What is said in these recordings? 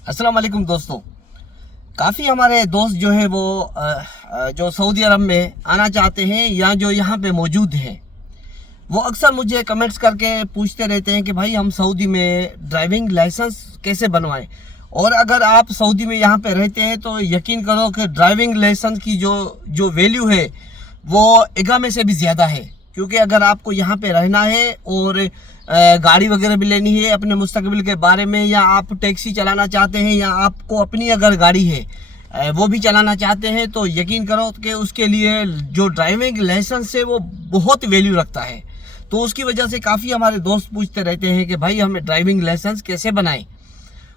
अस्सलाम वालेकुम दोस्तों। काफ़ी हमारे दोस्त जो है वो जो सऊदी अरब में आना चाहते हैं या जो यहाँ पे मौजूद हैं, वो अक्सर मुझे कमेंट्स करके पूछते रहते हैं कि भाई हम सऊदी में ड्राइविंग लाइसेंस कैसे बनवाएं। और अगर आप सऊदी में यहाँ पे रहते हैं तो यकीन करो कि ड्राइविंग लाइसेंस की जो वैल्यू है वो इकामे से भी ज़्यादा है। क्योंकि अगर आपको यहाँ पे रहना है और गाड़ी वगैरह भी लेनी है अपने मुस्तकबिल के बारे में, या आप टैक्सी चलाना चाहते हैं, या आपको अपनी अगर गाड़ी है वो भी चलाना चाहते हैं, तो यकीन करो कि उसके लिए जो ड्राइविंग लाइसेंस है वो बहुत वैल्यू रखता है। तो उसकी वजह से काफ़ी हमारे दोस्त पूछते रहते हैं कि भाई हमें ड्राइविंग लाइसेंस कैसे बनाएं,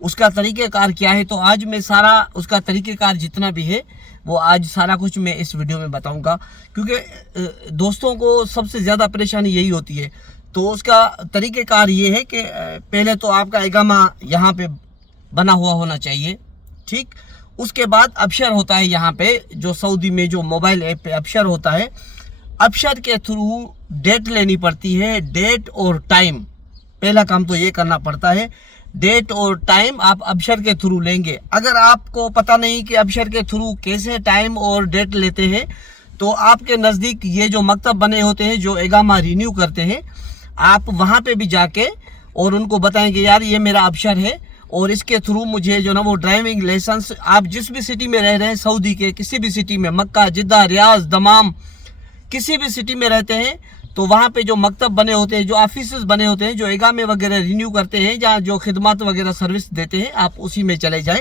उसका तरीक़ेकार क्या है। तो आज मैं सारा उसका तरीक़ेकार जितना भी है वो आज सारा कुछ मैं इस वीडियो में बताऊंगा, क्योंकि दोस्तों को सबसे ज़्यादा परेशानी यही होती है। तो उसका तरीक़ेकार ये है कि पहले तो आपका इकामा यहाँ पे बना हुआ होना चाहिए, ठीक। उसके बाद अबशर होता है यहाँ पे, जो सऊदी में जो मोबाइल ऐप पे अबशर होता है, अबशर के थ्रू डेट लेनी पड़ती है, डेट और टाइम। पहला काम तो ये करना पड़ता है, डेट और टाइम आप अबशर के थ्रू लेंगे। अगर आपको पता नहीं कि अबशर के थ्रू कैसे टाइम और डेट लेते हैं, तो आपके नज़दीक ये जो मकतब बने होते हैं जो इकामा रिन्यू करते हैं, आप वहाँ पे भी जाके और उनको बताएंगे यार ये मेरा अबशर है और इसके थ्रू मुझे जो ना वो ड्राइविंग लाइसेंस, आप जिस भी सिटी में रह रहे हैं सऊदी के किसी भी सिटी में, मक्का, जिद्दा, रियाज, दमाम, किसी भी सिटी में रहते हैं, तो वहाँ पे जो मकतब बने होते हैं, जो ऑफिस बने होते हैं, जो इकामे वगैरह रिन्यू करते हैं या जो खिदमत वगैरह सर्विस देते हैं, आप उसी में चले जाएं।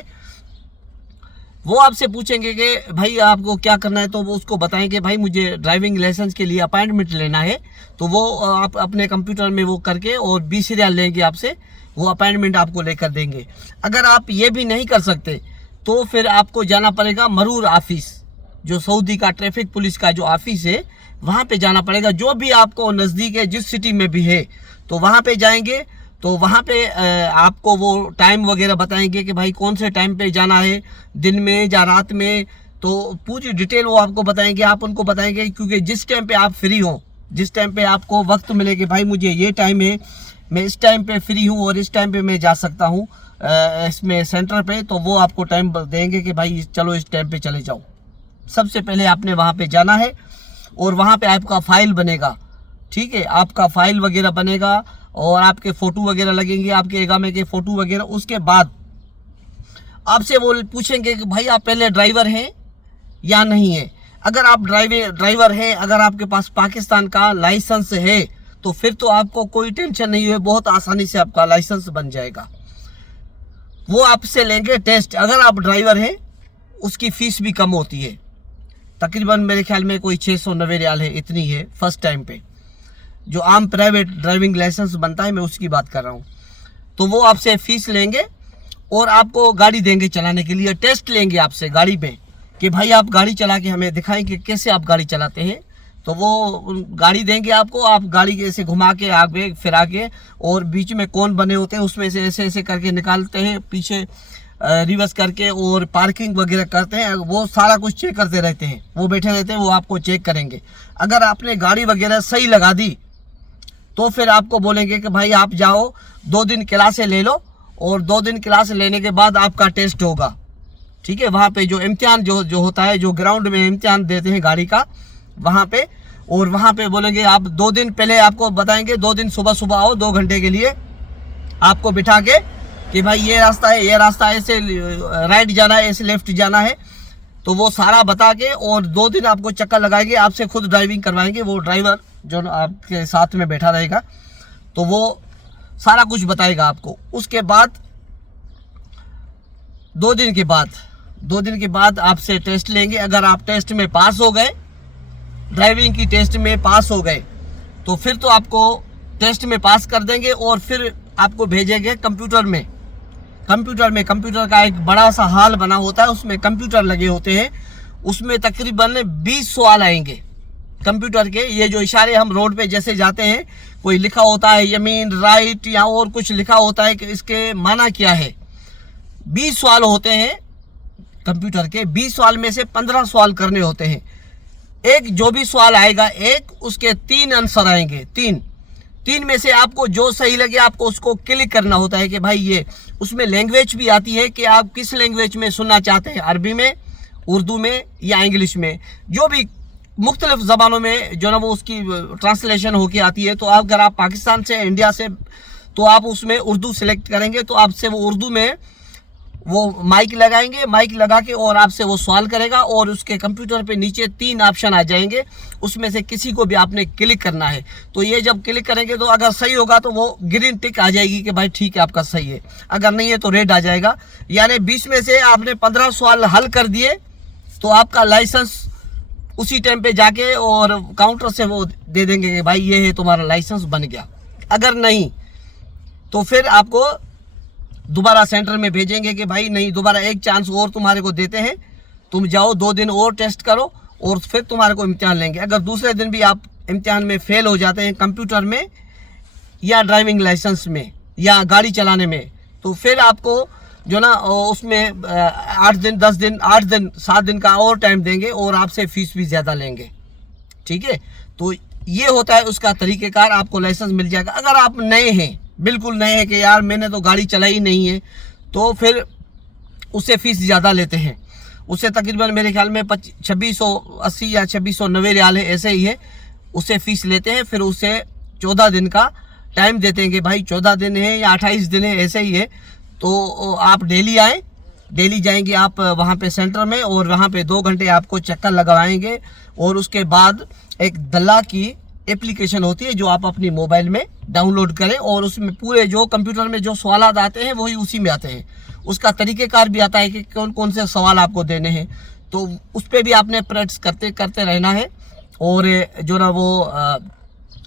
वो आपसे पूछेंगे कि भाई आपको क्या करना है, तो वो उसको बताएंगे भाई मुझे ड्राइविंग लाइसेंस के लिए अपॉइंटमेंट लेना है। तो वो आप अपने कंप्यूटर में वो करके और 20 रियाल लेंगे आपसे, वो अपॉइंटमेंट आपको लेकर देंगे। अगर आप ये भी नहीं कर सकते तो फिर आपको जाना पड़ेगा मरूर ऑफिस, जो सऊदी का ट्रैफिक पुलिस का जो ऑफिस है वहाँ पे जाना पड़ेगा, जो भी आपको नज़दीक है, जिस सिटी में भी है। तो वहाँ पे जाएंगे तो वहाँ पे आपको वो टाइम वगैरह बताएंगे कि भाई कौन से टाइम पे जाना है, दिन में या रात में। तो पूरी डिटेल वो आपको बताएंगे, आप उनको बताएंगे, क्योंकि जिस टाइम पे आप फ्री हो, जिस टाइम पे आपको वक्त मिले कि भाई मुझे ये टाइम है, मैं इस टाइम पे फ्री हूँ और इस टाइम पे मैं जा सकता हूँ इसमें सेंटर पे, तो वो आपको टाइम देंगे कि भाई चलो इस टाइम पे चले जाओ। सबसे पहले आपने वहाँ पे जाना है और वहाँ पे आपका फ़ाइल बनेगा, ठीक है, आपका फ़ाइल वगैरह बनेगा और आपके फ़ोटो वगैरह लगेंगे, आपके इकामे के फ़ोटो वगैरह। उसके बाद आपसे वो पूछेंगे कि भाई आप पहले ड्राइवर हैं या नहीं है। अगर आप ड्राइवर हैं, अगर आपके पास पाकिस्तान का लाइसेंस है, तो फिर तो आपको कोई टेंशन नहीं है, बहुत आसानी से आपका लाइसेंस बन जाएगा। वो आपसे लेंगे टेस्ट। अगर आप ड्राइवर हैं उसकी फ़ीस भी कम होती है, तकरीबन मेरे ख्याल में कोई 690 रियाल है, इतनी है फर्स्ट टाइम पे। जो आम प्राइवेट ड्राइविंग लाइसेंस बनता है मैं उसकी बात कर रहा हूँ। तो वो आपसे फ़ीस लेंगे और आपको गाड़ी देंगे चलाने के लिए। टेस्ट लेंगे आपसे गाड़ी में कि भाई आप गाड़ी चला के हमें दिखाएं कि कैसे आप गाड़ी चलाते हैं। तो वो गाड़ी देंगे आपको, आप गाड़ी के ऐसे घुमा के आगे फिरा के, और बीच में कौन बने होते हैं उसमें से ऐसे ऐसे करके निकालते हैं, पीछे रिवर्स करके, और पार्किंग वगैरह करते हैं। वो सारा कुछ चेक करते रहते हैं, वो बैठे रहते हैं, वो आपको चेक करेंगे। अगर आपने गाड़ी वगैरह सही लगा दी तो फिर आपको बोलेंगे कि भाई आप जाओ 2 दिन क्लासें ले लो, और 2 दिन क्लास लेने के बाद आपका टेस्ट होगा, ठीक है। वहाँ पे जो इम्तिहान जो होता है, जो ग्राउंड में इम्तिहान देते हैं गाड़ी का वहाँ पे, और वहाँ पे बोलेंगे आप 2 दिन पहले आपको बताएंगे, 2 दिन सुबह सुबह आओ, 2 घंटे के लिए आपको बिठा के कि भाई ये रास्ता है, ये रास्ता है, ऐसे राइट जाना है, ऐसे लेफ्ट जाना है। तो वो सारा बता के और 2 दिन आपको चक्कर लगाएंगे, आपसे खुद ड्राइविंग करवाएंगे। वो ड्राइवर जो आपके साथ में बैठा रहेगा तो वो सारा कुछ बताएगा आपको। उसके बाद 2 दिन के बाद आपसे टेस्ट लेंगे। अगर आप टेस्ट में पास हो गए, ड्राइविंग की टेस्ट में पास हो गए, तो फिर तो आपको टेस्ट में पास कर देंगे और फिर आपको भेजेंगे कंप्यूटर का एक बड़ा सा हॉल बना होता है, उसमें कंप्यूटर लगे होते हैं। उसमें तकरीबन 20 सवाल आएंगे कंप्यूटर के। ये जो इशारे हम रोड पे जैसे जाते हैं, कोई लिखा होता है यमीन, राइट, या और कुछ लिखा होता है कि इसके माना क्या है। 20 सवाल होते हैं कंप्यूटर के। 20 सवाल में से 15 सवाल करने होते हैं। एक जो भी सवाल आएगा, एक उसके 3 आंसर आएंगे, 3 में से आपको जो सही लगे आपको उसको क्लिक करना होता है कि भाई ये, उसमें लैंग्वेज भी आती है कि आप किस लैंग्वेज में सुनना चाहते हैं, अरबी में, उर्दू में या इंग्लिश में, जो भी मुख्तलिफ ज़बानों में जो ना वो उसकी ट्रांसलेशन होके आती है। तो अगर आप पाकिस्तान से, इंडिया से, तो आप उसमें उर्दू सेलेक्ट करेंगे तो आपसे वो उर्दू में वो माइक लगाएंगे, माइक लगा के और आपसे वो सवाल करेगा और उसके कंप्यूटर पे नीचे 3 ऑप्शन आ जाएंगे, उसमें से किसी को भी आपने क्लिक करना है। तो ये जब क्लिक करेंगे तो अगर सही होगा तो वो ग्रीन टिक आ जाएगी कि भाई ठीक है आपका सही है, अगर नहीं है तो रेड आ जाएगा। यानी 20 में से आपने 15 सवाल हल कर दिए तो आपका लाइसेंस उसी टाइम पे जाके और काउंटर से वो दे देंगे कि भाई ये है तुम्हारा लाइसेंस बन गया। अगर नहीं तो फिर आपको दोबारा सेंटर में भेजेंगे कि भाई नहीं, दोबारा एक चांस और तुम्हारे को देते हैं, तुम जाओ 2 दिन और टेस्ट करो और फिर तुम्हारे को इम्तिहान लेंगे। अगर दूसरे दिन भी आप इम्तिहान में फेल हो जाते हैं कंप्यूटर में या ड्राइविंग लाइसेंस में या गाड़ी चलाने में, तो फिर आपको जो ना उसमें 8 दिन 10 दिन 8 दिन 7 दिन का और टाइम देंगे और आपसे फीस भी ज़्यादा लेंगे। ठीक है, तो ये होता है उसका तरीक़ेकार, आपको लाइसेंस मिल जाएगा। अगर आप नए हैं, बिल्कुल नए हैं कि यार मैंने तो गाड़ी चलाई नहीं है, तो फिर उससे फ़ीस ज़्यादा लेते हैं। उससे तकरीबन मेरे ख्याल में 2680 या 2690 रियाल है, ऐसे ही है, उससे फ़ीस लेते हैं। फिर उससे 14 दिन का टाइम देते हैं कि भाई 14 दिन है या 28 दिन है, ऐसे ही है। तो आप डेली आएँ, डेली जाएंगे आप वहाँ पे सेंटर में और वहाँ पे 2 घंटे आपको चक्कर लगवाएंगे और उसके बाद एक दल्ला की एप्लीकेशन होती है जो आप अपनी मोबाइल में डाउनलोड करें और उसमें पूरे जो कंप्यूटर में जो सवाल आते हैं वही उसी में आते हैं। उसका तरीक़ेकार भी आता है कि कौन कौन से सवाल आपको देने हैं, तो उस पर भी आपने प्रैक्टिस करते करते रहना है। और जो ना वो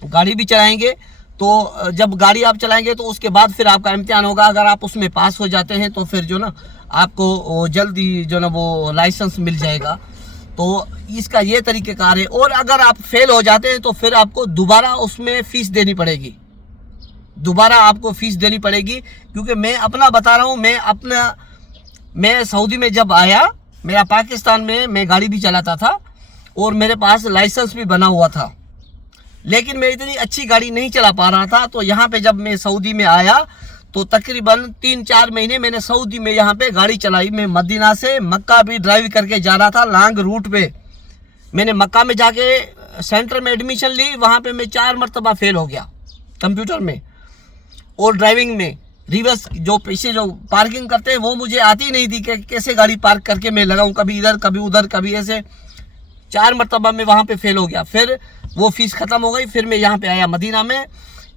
गाड़ी भी चलाएंगे, तो जब गाड़ी आप चलाएंगे तो उसके बाद फिर आपका इम्तिहान होगा। अगर आप उसमें पास हो जाते हैं तो फिर जो ना आपको जल्दी जो ना वो लाइसेंस मिल जाएगा। तो इसका ये तरीक़ेकार है। और अगर आप फेल हो जाते हैं तो फिर आपको दोबारा उसमें फ़ीस देनी पड़ेगी, दोबारा आपको फ़ीस देनी पड़ेगी। क्योंकि मैं अपना बता रहा हूँ, मैं सऊदी में जब आया, मेरा पाकिस्तान में मैं गाड़ी भी चलाता था और मेरे पास लाइसेंस भी बना हुआ था, लेकिन मैं इतनी अच्छी गाड़ी नहीं चला पा रहा था। तो यहाँ पे जब मैं सऊदी में आया तो तकरीबन 3-4 महीने मैंने सऊदी में यहाँ पे गाड़ी चलाई। मैं मदीना से मक्का भी ड्राइव करके जा रहा था, लॉन्ग रूट पे। मैंने मक्का में जाके सेंटर में एडमिशन ली, वहाँ पे मैं 4 मरतबा फेल हो गया कंप्यूटर में और ड्राइविंग में। रिवर्स जो पीछे जो पार्किंग करते हैं वो मुझे आती नहीं थी कि कैसे गाड़ी पार्क करके मैं लगाऊँ, कभी इधर कभी उधर कभी ऐसे। 4 मरतबा मैं वहाँ पे फेल हो गया। फिर वो फ़ीस ख़त्म हो गई, फिर मैं यहाँ पे आया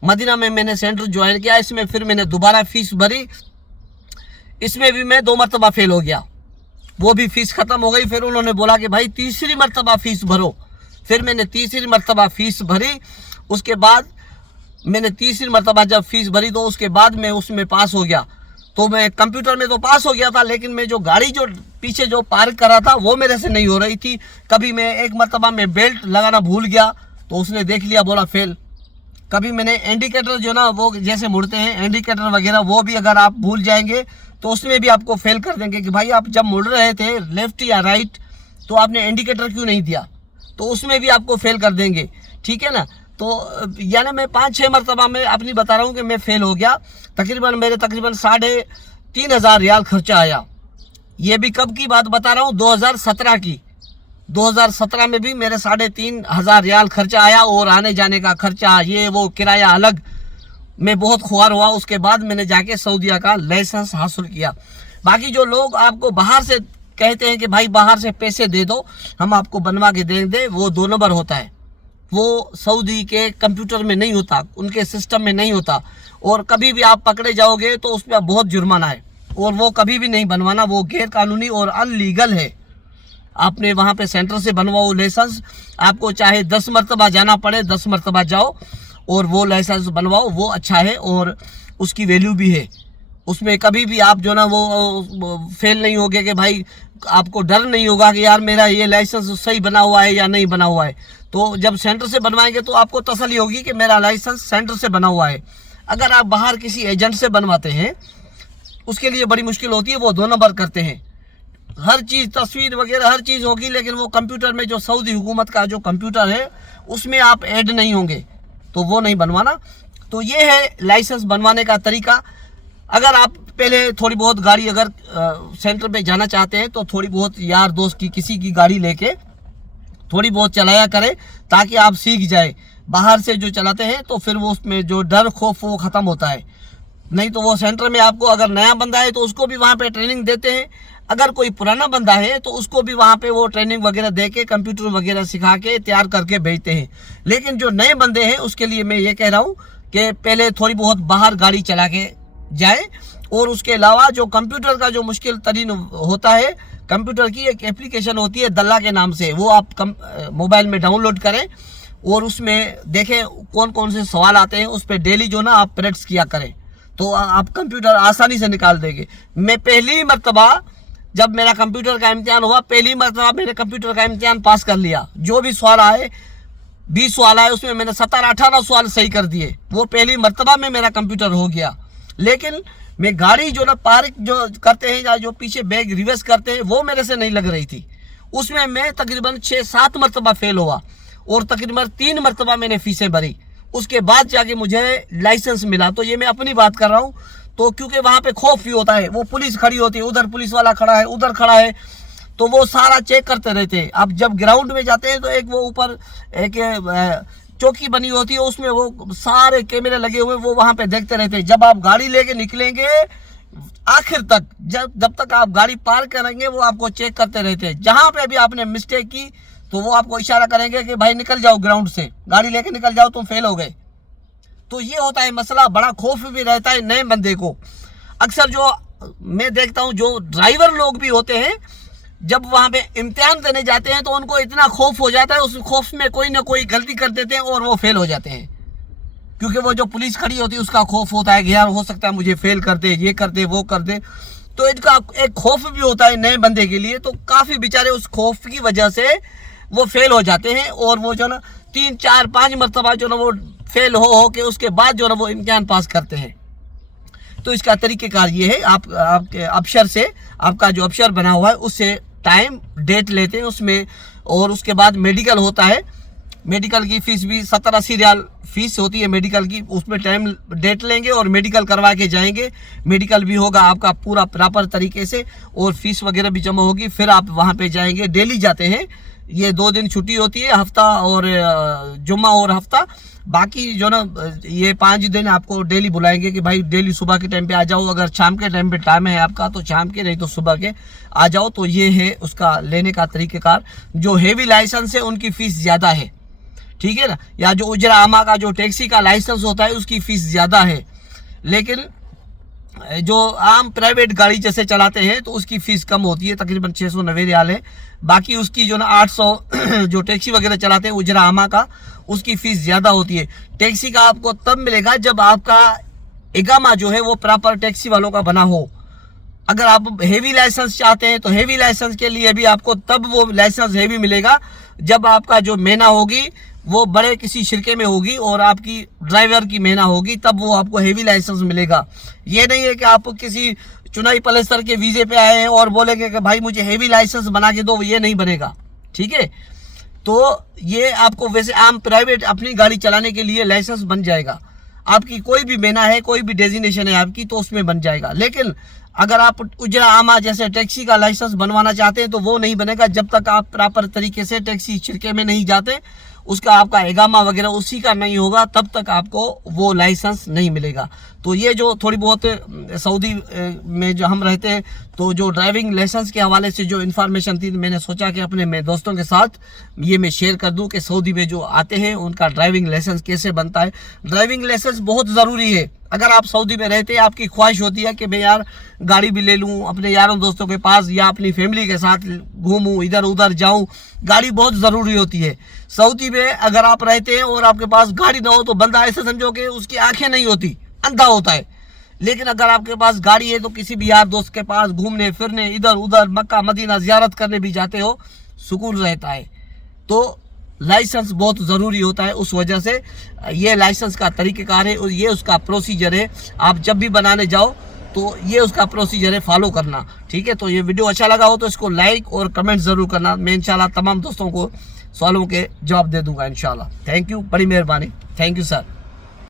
मदीना में मैंने सेंटर ज्वाइन किया। इसमें फिर मैंने दोबारा फ़ीस भरी, इसमें भी मैं 2 मरतबा फेल हो गया, वो भी फ़ीस ख़त्म हो गई। फिर उन्होंने बोला कि भाई तीसरी मरतबा फ़ीस भरो। फिर मैंने तीसरी मरतबा फ़ीस भरी। उसके बाद मैंने तीसरी मरतबा जब फ़ीस भरी तो उसके बाद मैं उसमें पास हो गया। तो मैं कंप्यूटर में तो पास हो गया था, लेकिन मैं जो गाड़ी जो पीछे जो पार्क कर रहा था वो मेरे से नहीं हो रही थी। कभी मैं एक मरतबा में बेल्ट लगाना भूल गया तो उसने देख लिया, बोला फेल। कभी मैंने इंडिकेटर जो ना वो जैसे मुड़ते हैं इंडिकेटर वगैरह, वो भी अगर आप भूल जाएंगे तो उसमें भी आपको फेल कर देंगे कि भाई आप जब मुड़ रहे थे लेफ्ट या राइट तो आपने इंडिकेटर क्यों नहीं दिया, तो उसमें भी आपको फेल कर देंगे। ठीक है ना। तो यानी मैं 5-6 मरतबा में अपनी बता रहा हूँ कि मैं फेल हो गया। मेरे तकरीबन 3,500 रियाल खर्चा आया। ये भी कब की बात बता रहा हूँ, 2017 की। 2017 में भी मेरे 3,500 रियाल खर्चा आया और आने जाने का खर्चा, ये वो किराया अलग। मैं बहुत खुआर हुआ। उसके बाद मैंने जाके सऊदीया का लाइसेंस हासिल किया। बाकी जो लोग आपको बाहर से कहते हैं कि भाई बाहर से पैसे दे दो हम आपको बनवा के देंगे, वो 2 नंबर होता है। वो सऊदी के कंप्यूटर में नहीं होता, उनके सिस्टम में नहीं होता। और कभी भी आप पकड़े जाओगे तो उस पर बहुत जुर्माना है और वो कभी भी नहीं बनवाना, वो गैर कानूनी और अनलीगल है। आपने वहाँ पे सेंटर से बनवाओ लाइसेंस, आपको चाहे 10 मरतबा जाना पड़े, 10 मरतबा जाओ और वो लाइसेंस बनवाओ, वो अच्छा है और उसकी वैल्यू भी है। उसमें कभी भी आप जो ना वो फेल नहीं होगे कि भाई आपको डर नहीं होगा कि यार मेरा ये लाइसेंस सही बना हुआ है या नहीं बना हुआ है। तो जब सेंटर से बनवाएंगे तो आपको तसल्ली होगी कि मेरा लाइसेंस सेंटर से बना हुआ है। अगर आप बाहर किसी एजेंट से बनवाते हैं उसके लिए बड़ी मुश्किल होती है, वो 2 नंबर करते हैं। हर चीज़ तस्वीर वगैरह हर चीज़ होगी, लेकिन वो कंप्यूटर में जो सऊदी हुकूमत का जो कंप्यूटर है उसमें आप ऐड नहीं होंगे, तो वो नहीं बनवाना। तो ये है लाइसेंस बनवाने का तरीका। अगर आप पहले थोड़ी बहुत गाड़ी अगर सेंटर पे जाना चाहते हैं तो थोड़ी बहुत यार दोस्त की किसी की गाड़ी लेके थोड़ी बहुत चलाया करें, ताकि आप सीख जाए। बाहर से जो चलाते हैं तो फिर वो उसमें जो डर खौफ वो ख़त्म होता है। नहीं तो वो सेंटर में आपको अगर नया बंदा है तो उसको भी वहाँ पे ट्रेनिंग देते हैं, अगर कोई पुराना बंदा है तो उसको भी वहाँ पे वो ट्रेनिंग वगैरह दे के कंप्यूटर वगैरह सिखा के तैयार करके भेजते हैं। लेकिन जो नए बंदे हैं उसके लिए मैं ये कह रहा हूँ कि पहले थोड़ी बहुत बाहर गाड़ी चला के जाए। और उसके अलावा जो कंप्यूटर का जो मुश्किल तरीन होता है, कंप्यूटर की एक एप्लीकेशन होती है दल्ला के नाम से, वो आप मोबाइल में डाउनलोड करें और उसमें देखें कौन कौन से सवाल आते हैं, उस पर डेली जो ना आप प्रैक्टिस किया करें तो आप कंप्यूटर आसानी से निकाल देंगे। मैं पहली मर्तबा जब मेरा कंप्यूटर का इम्तिहान हुआ, पहली मर्तबा मैंने कंप्यूटर का इम्तिहान पास कर लिया। जो भी सवाल आए 20 सवाल आए उसमें मैंने 17-18 सवाल सही कर दिए। वो पहली मर्तबा में मेरा कंप्यूटर हो गया। लेकिन मैं गाड़ी जो ना पार्क जो करते हैं या जो पीछे बैग रिवर्स करते हैं वो मेरे से नहीं लग रही थी, उसमें मैं तकरीबन 6-7 मरतबा फेल हुआ और तकरीबन 3 मरतबा मैंने फीसें भरी। उसके बाद जाके मुझे लाइसेंस मिला। तो ये मैं अपनी बात कर रहा हूँ। तो क्योंकि वहाँ पे खौफ भी होता है, वो पुलिस खड़ी होती है, उधर पुलिस वाला खड़ा है, उधर खड़ा है, तो वो सारा चेक करते रहते हैं। अब जब ग्राउंड में जाते हैं तो एक वो ऊपर एक चौकी बनी होती है, उसमें वो सारे कैमरे लगे हुए वो वहाँ पे देखते रहते हैं। जब आप गाड़ी लेके निकलेंगे आखिर तक, जब तक आप गाड़ी पार करेंगे वो आपको चेक करते रहते हैं। जहाँ पे भी आपने मिस्टेक की तो वो आपको इशारा करेंगे कि भाई निकल जाओ, ग्राउंड से गाड़ी लेके निकल जाओ, तुम फेल हो गए। तो ये होता है मसला। बड़ा खौफ भी रहता है नए बंदे को। अक्सर जो मैं देखता हूँ जो ड्राइवर लोग भी होते हैं, जब वहाँ पे इम्तिहान देने जाते हैं तो उनको इतना खौफ हो जाता है, उस खौफ में कोई ना कोई गलती कर देते हैं और वो फेल हो जाते हैं। क्योंकि वो जो पुलिस खड़ी होती है उसका खौफ होता है कि यार हो सकता है मुझे फेल कर दे, ये कर दे, वो कर दे। तो इनका एक खौफ भी होता है नए बंदे के लिए। तो काफ़ी बेचारे उस खौफ की वजह से वो फेल हो जाते हैं और वो जो ना 3-4-5 मरतबा जो ना वो फेल हो के उसके बाद जो ना वो इम्तिहान पास करते हैं। तो इसका तरीक़ेकार ये है, आपके अफसर से, आपका जो अफसर बना हुआ है उससे टाइम डेट लेते हैं उसमें, और उसके बाद मेडिकल होता है। मेडिकल की फ़ीस भी 70-80 रियाल फ़ीस होती है मेडिकल की। उसमें टाइम डेट लेंगे और मेडिकल करवा के जाएंगे। मेडिकल भी होगा आपका पूरा प्रॉपर तरीके से और फीस वगैरह भी जमा होगी। फिर आप वहाँ पे जाएंगे। डेली जाते हैं, ये 2 दिन छुट्टी होती है, हफ्ता और जुम्मा और हफ्ता। बाकी जो ना ये 5 दिन आपको डेली बुलाएंगे कि भाई डेली सुबह के टाइम पे आ जाओ। अगर शाम के टाइम पे टाइम है आपका तो शाम के, नहीं तो सुबह के आ जाओ। तो ये है उसका लेने का तरीक़ेकार। जो हेवी लाइसेंस है उनकी फ़ीस ज़्यादा है, ठीक है ना। या जो उजरा आमा का जो टैक्सी का लाइसेंस होता है उसकी फ़ीस ज़्यादा है। लेकिन जो आम प्राइवेट गाड़ी जैसे चलाते हैं तो उसकी फ़ीस कम होती है, तकरीबन 690 रियाल है। बाकी उसकी जो ना 800 जो टैक्सी वगैरह चलाते हैं उजरा आमा का, उसकी फ़ीस ज़्यादा होती है। टैक्सी का आपको तब मिलेगा जब आपका इकामा जो है वो प्रॉपर टैक्सी वालों का बना हो। अगर आप हेवी लाइसेंस चाहते हैं तो हेवी लाइसेंस के लिए भी आपको तब वो लाइसेंस हेवी मिलेगा जब आपका जो मेहना होगी वो बड़े किसी शिरके में होगी और आपकी ड्राइवर की मेहना होगी, तब वो आपको हेवी लाइसेंस मिलेगा। ये नहीं है कि आप किसी चुनाई पलेस्तर के वीज़े पे आए हैं और बोलेंगे कि भाई मुझे हेवी लाइसेंस बना के दो, ये नहीं बनेगा, ठीक है। तो ये आपको वैसे आम प्राइवेट अपनी गाड़ी चलाने के लिए लाइसेंस बन जाएगा। आपकी कोई भी मेहना है, कोई भी डेजिग्नेशन है आपकी, तो उसमें बन जाएगा। लेकिन अगर आप उजरा आमा जैसे टैक्सी का लाइसेंस बनवाना चाहते हैं तो वो नहीं बनेगा जब तक आप प्रॉपर तरीके से टैक्सी शिरके में नहीं जाते, उसका आपका इकामा वगैरह उसी का नहीं होगा, तब तक आपको वो लाइसेंस नहीं मिलेगा। तो ये जो थोड़ी बहुत सऊदी में जो हम रहते हैं तो जो ड्राइविंग लाइसेंस के हवाले से जो इन्फॉर्मेशन थी, मैंने सोचा कि अपने मैं दोस्तों के साथ ये मैं शेयर कर दूं कि सऊदी में जो आते हैं उनका ड्राइविंग लाइसेंस कैसे बनता है। ड्राइविंग लाइसेंस बहुत ज़रूरी है। अगर आप सऊदी में रहते हैं, आपकी ख्वाहिश होती है कि मैं यार गाड़ी भी ले लूँ अपने यारों दोस्तों के पास या अपनी फैमिली के साथ घूमूँ, इधर उधर जाऊँ, गाड़ी बहुत ज़रूरी होती है। सऊदी में अगर आप रहते हैं और आपके पास गाड़ी ना हो तो बंदा ऐसे समझो कि उसकी आंखें नहीं होती, अंधा होता है। लेकिन अगर आपके पास गाड़ी है तो किसी भी यार दोस्त के पास घूमने फिरने, इधर उधर मक्का मदीना ज़ियारत करने भी जाते हो, सुकून रहता है। तो लाइसेंस बहुत ज़रूरी होता है। उस वजह से ये लाइसेंस का तरीक़ेकार है और ये उसका प्रोसीजर है। आप जब भी बनाने जाओ तो ये उसका प्रोसीजर है, फॉलो करना, ठीक है। तो ये वीडियो अच्छा लगा हो तो इसको लाइक और कमेंट ज़रूर करना। मैं इंशाल्लाह तमाम दोस्तों को सवालों के जवाब दे दूंगा इंशाल्लाह। थैंक यू, बड़ी मेहरबानी। Thank you sir.